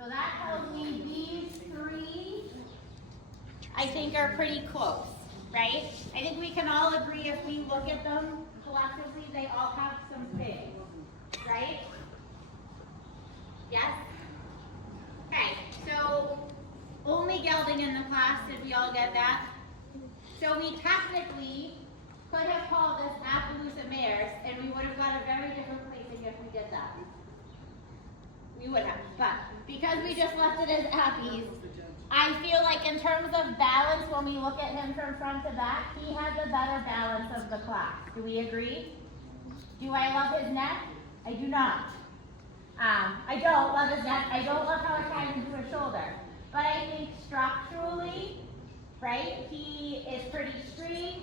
So that tells me these three, I think, are pretty close, right? I think we can all agree if we look at them collectively, they all have some things, right? Yes? Okay, so only gelding in the class, did we all get that? So we technically could have called this Appaloosa mares, and we would have got a very different placing if we did that. We would have, but because we just left it as Appies, I feel like in terms of balance, when we look at him from front to back, he has a better balance of the class. Do we agree? Do I love his neck? I do not. I don't love his neck. I don't love how it ties into his shoulder. But I think structurally, right, he is pretty straight.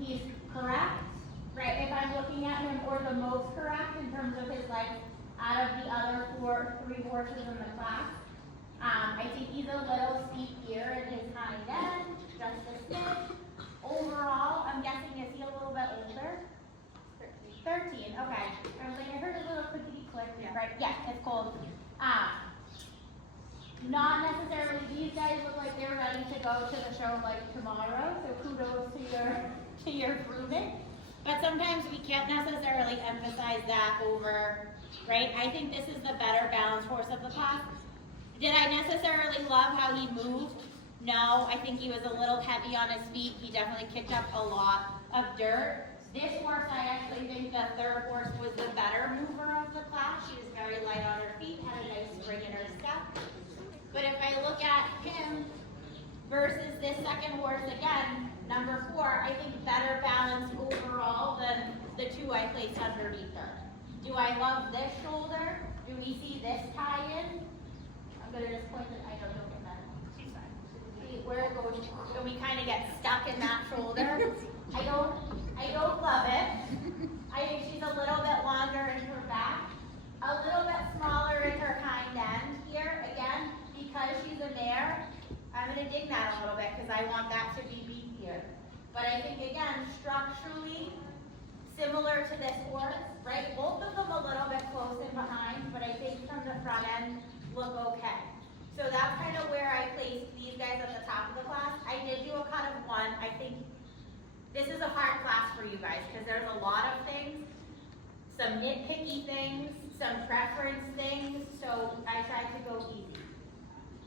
He's correct, right? If I'm looking at him, or the most correct in terms of his legs out of the other three horses in the class. I think he's a little steep here in his hind end, just a smidge. Overall, I'm guessing, is he a little bit older? 13, okay. I was like, I heard a little clickety click, right? Yes, it's cold. Not necessarily, these guys look like they're ready to go to the show like tomorrow, so kudos to your grooming. But sometimes we can't necessarily emphasize that over, right? I think this is the better balanced horse of the class. Did I necessarily love how he moved? No, I think he was a little heavy on his feet. He definitely kicked up a lot of dirt. This horse, I actually think the third horse was the better mover of the class. She was very light on her feet, had a nice spring in her step. But if I look at him versus this second horse, again, number 4, I think better balance overall than the 2 I placed underneath her. Do I love this shoulder? Do we see this tie in? I'm going to just point it, I don't know what that is. She's fine. See where it goes, and we kind of get stuck in that shoulder. I don't love it. I think she's a little bit longer in her back, a little bit smaller in her hind end here. Again, because she's a mare, I'm going to dig that a little bit because I want that to be beefier. But I think, again, structurally similar to this horse, right? Both of them a little bit close in behind, but I think from the front end look okay. So that's kind of where I placed these guys at the top of the class. I did do a cut of 1. I think this is a hard class for you guys because there's a lot of things, some nitpicky things, some preference things, so I tried to go easy.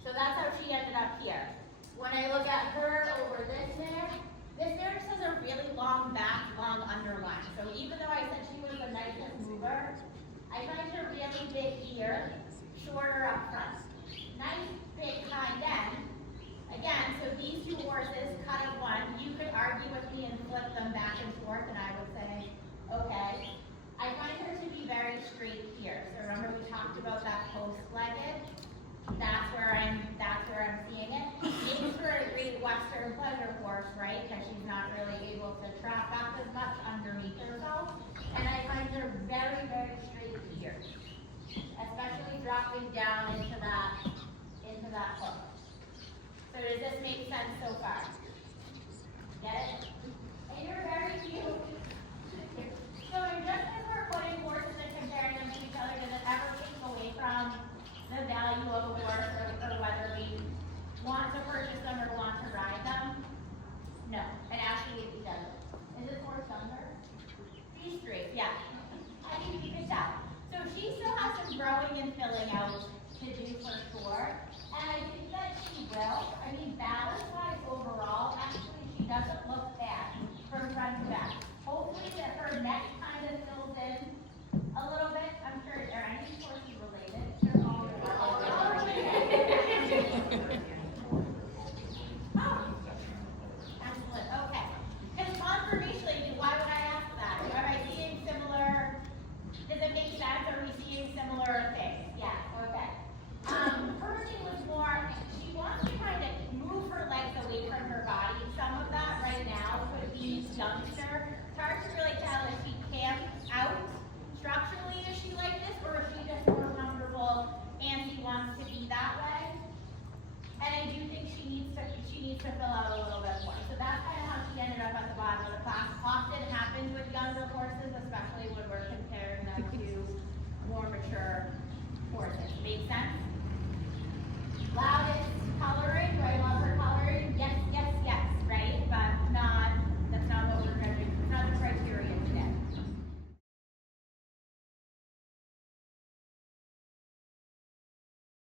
So that's how she ended up here. When I look at her over this mare just has a really long back, long underline. So even though I said she was the nicest mover, I find her really big here, shorter up front. Nice big hind end. Again, so these 2 horses, cut of 1, you could argue with me and flip them back and forth and I would say, okay. I find her to be very straight here. So remember we talked about that post-legged? That's where I'm seeing it. Makes for a great Western pleasure horse, right? Because she's not really able to trap up as much underneath herself. And I find her very, very straight here. Especially dropping down into that hook. So does this make sense so far? Get it? And you're very cute. So just as we're putting horses and comparing them to each other, does it ever take away from the value of a horse or whether we want to purchase them or want to ride them? No, it actually doesn't. Is this horse younger? She's straight, yeah. I think you can tell. So she still has some growing and filling out to do for sure. And I think that she will. I mean, balance-wise overall, actually she doesn't look bad from front to back. Hopefully that her neck kind of fills in a little bit. I'm sure, are any horses related? They're all related. Oh, excellent, okay. Because conformationally, why would I ask that? Am I seeing similar, does it make sense? Are we seeing similar things? Yeah, okay. Her thing was more, she wants to kind of move her legs away from her body. Some of that right now could be youngster. It's hard to really tell if she camps out structurally, is she like this, or is she just more comfortable and she wants to be that way? And I do think she needs to fill out a little bit more. So that's kind of how she ended up at the bottom of the class. Often happens with younger horses, especially when we're comparing them to more mature horses. Make sense? Loudest coloring